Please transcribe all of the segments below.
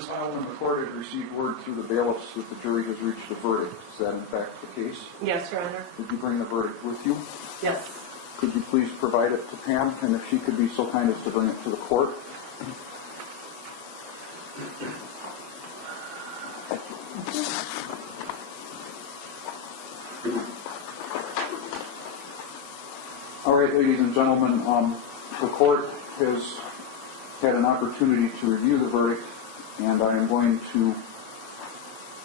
Ms. Heilman, the court has received word through the bailiffs that the jury has reached a verdict. Is that in fact the case? Yes, Your Honor. Did you bring the verdict with you? Yes. Could you please provide it to Pam, and if she could be so kind as to bring it to the court? All right, ladies and gentlemen, the court has had an opportunity to review the verdict, and I am going to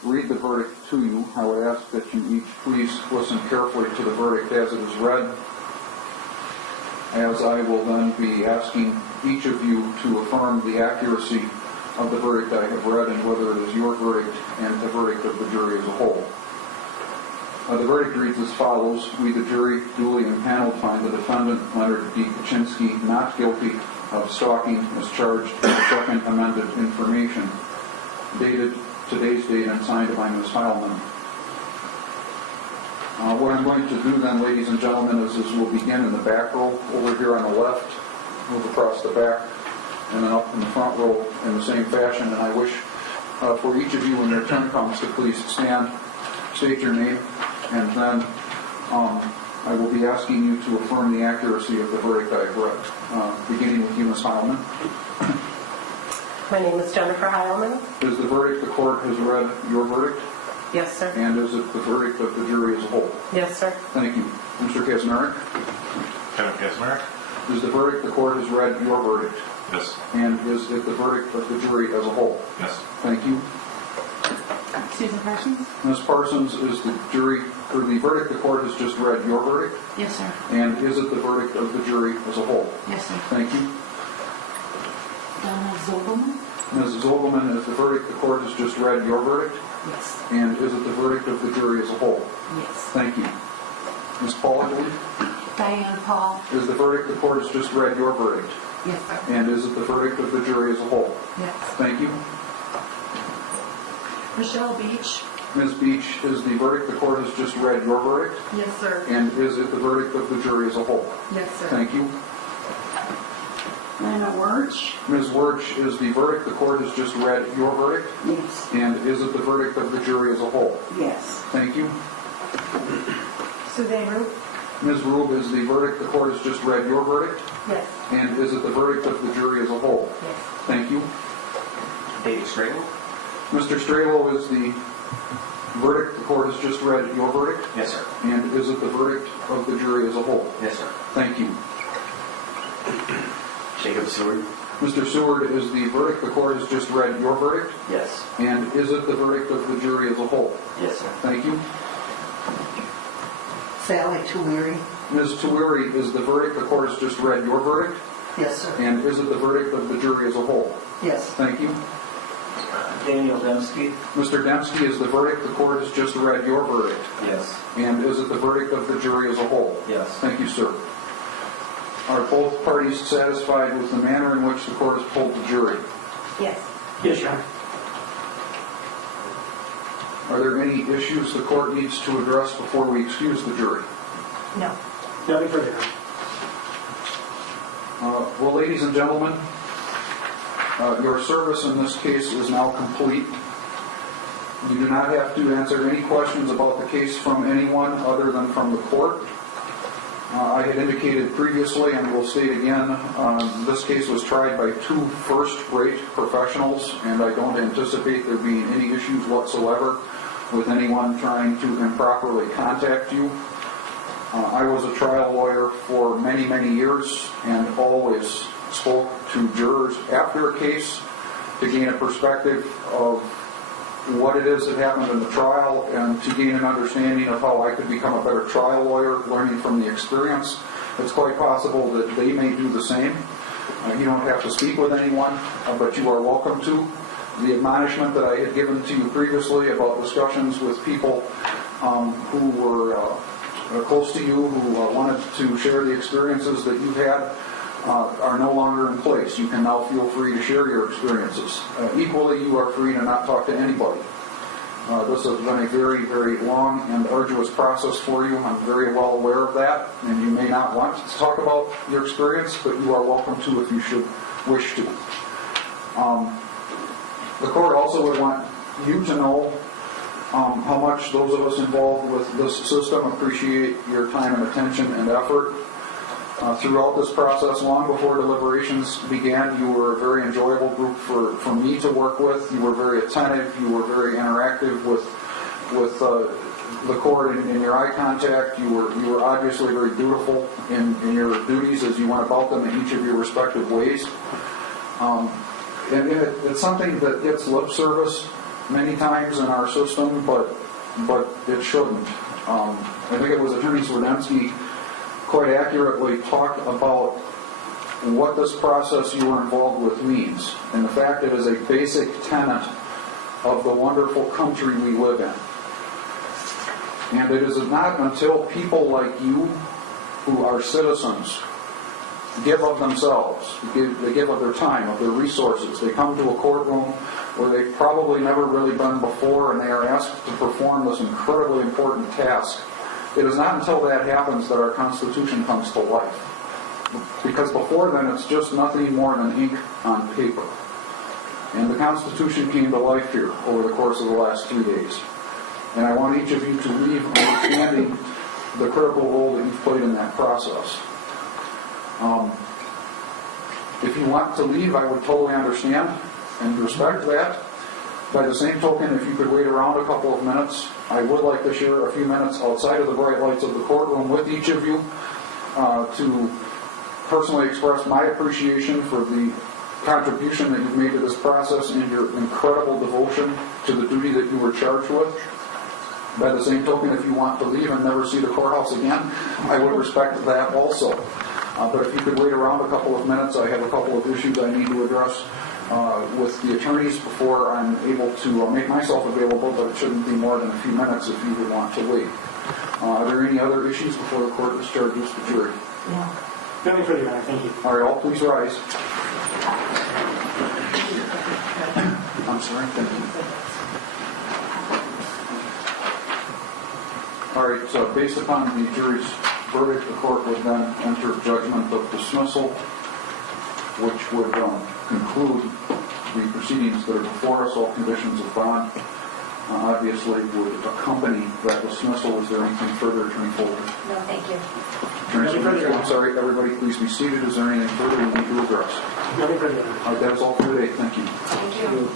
read the verdict to you. I would ask that you each please listen carefully to the verdict as it is read, as I will then be asking each of you to affirm the accuracy of the verdict I have read and whether it is your verdict and the verdict of the jury as a whole. The verdict reads as follows. We, the jury, duly impaneled, find the defendant, Len Kachinsky, not guilty of stalking as charged in the second amended information, dated today's date and signed by Ms. Heilman. What I'm going to do then, ladies and gentlemen, is we'll begin in the back row over here on the left, move across the back, and then up in the front row in the same fashion. And I wish for each of you when your turn comes to please stand, state your name, and then I will be asking you to affirm the accuracy of the verdict I have read. Beginning with you, Ms. Heilman. My name is Jennifer Heilman. Is the verdict the court has read your verdict? Yes, sir. And is it the verdict of the jury as a whole? Yes, sir. Thank you. Mr. Kaczmarek? Kenneth Kaczmarek? Is the verdict the court has read your verdict? Yes. And is it the verdict of the jury as a whole? Yes. Thank you. Susan Parsons? Ms. Parsons, is the jury, or the verdict the court has just read your verdict? Yes, sir. And is it the verdict of the jury as a whole? Yes, sir. Thank you. Donna Zobelman? Ms. Zobelman, is the verdict the court has just read your verdict? Yes. And is it the verdict of the jury as a whole? Yes. Thank you. Ms. Paul, I believe? Diane Paul? Is the verdict the court has just read your verdict? Yes, sir. And is it the verdict of the jury as a whole? Yes. Thank you. Michelle Beach? Ms. Beach, is the verdict the court has just read your verdict? Yes, sir. And is it the verdict of the jury as a whole? Yes, sir. Thank you. Lana Wirch? Ms. Wirch, is the verdict the court has just read your verdict? Yes. And is it the verdict of the jury as a whole? Yes. Thank you. Suzanne Root? Ms. Rube, is the verdict the court has just read your verdict? Yes. And is it the verdict of the jury as a whole? Yes. Thank you. David Straylo? Mr. Stralo, is the verdict the court has just read your verdict? Yes, sir. And is it the verdict of the jury as a whole? Yes, sir. Thank you. Jacob Seward? Mr. Seward, is the verdict the court has just read your verdict? Yes. And is it the verdict of the jury as a whole? Yes, sir. Thank you. Sally Tuwiri. Ms. Tuwiri, is the verdict the court has just read your verdict? Yes, sir. And is it the verdict of the jury as a whole? Yes. Thank you. Daniel Dembski? Mr. Dembski, is the verdict the court has just read your verdict? Yes. And is it the verdict of the jury as a whole? Yes. Thank you, sir. Are both parties satisfied with the manner in which the court has polled the jury? Yes. Yes, Your Honor. Are there any issues the court needs to address before we excuse the jury? No. Nothing further. Well, ladies and gentlemen, your service in this case is now complete. You do not have to answer any questions about the case from anyone other than from the court. I had indicated previously, and will state again, this case was tried by two first-rate professionals, and I don't anticipate there being any issues whatsoever with anyone trying to improperly contact you. I was a trial lawyer for many, many years and always spoke to jurors after a case to gain a perspective of what it is that happened in the trial and to gain an understanding of how I could become a better trial lawyer, learning from the experience. It's quite possible that they may do the same. You don't have to speak with anyone, but you are welcome to. The admonishment that I had given to you previously about discussions with people who were close to you, who wanted to share the experiences that you've had, are no longer in place. You can now feel free to share your experiences. Equally, you are free to not talk to anybody. This has been a very, very long and arduous process for you. I'm very well aware of that, and you may not want to talk about your experience, but you are welcome to if you should wish to. The court also would want you to know how much those of us involved with this system appreciate your time and attention and effort. Throughout this process, long before deliberations began, you were a very enjoyable group for me to work with. You were very attentive. You were very interactive with the court in your eye contact. You were obviously very dutiful in your duties as you went about them in each of your respective ways. And it's something that gets lip service many times in our system, but it shouldn't. I think it was Attorney Swerdemski quite accurately talked about what this process you were involved with means, and the fact it is a basic tenet of the wonderful country we live in. And it is not until people like you, who are citizens, give of themselves, they give of their time, of their resources, they come to a courtroom where they've probably never really been before, and they are asked to perform this incredibly important task. It is not until that happens that our Constitution comes to life. Because before then, it's just nothing more than ink on paper. And the Constitution came to life here over the course of the last 3 days. And I want each of you to leave understanding the critical role that you've played in that process. If you want to leave, I would totally understand and respect that. By the same token, if you could wait around a couple of minutes, I would like to share a few minutes outside of the bright lights of the courtroom with each of you to personally express my appreciation for the contribution that you've made to this process and your incredible devotion to the duty that you were charged with. By the same token, if you want to leave and never see the courthouse again, I would respect that also. But if you could wait around a couple of minutes, I have a couple of issues I need to address with the attorneys before I'm able to make myself available, but it shouldn't be more than a few minutes if you would want to wait. Are there any other issues before the court discharges the jury? No. Nothing further, Your Honor. Thank you. All right, all please rise. I'm sorry, thank you. All right, so based upon the jury's verdict, the court would then enter judgment of dismissal, which would conclude the proceedings that are before us. All conditions of bond obviously would accompany that dismissal. Is there anything further, Attorney Folger? No, thank you. Attorney Folger, I'm sorry, everybody please be seated. Is there anything further we need to address? Nothing further, Your Honor. All right, that's all for today. Thank you. Thank you.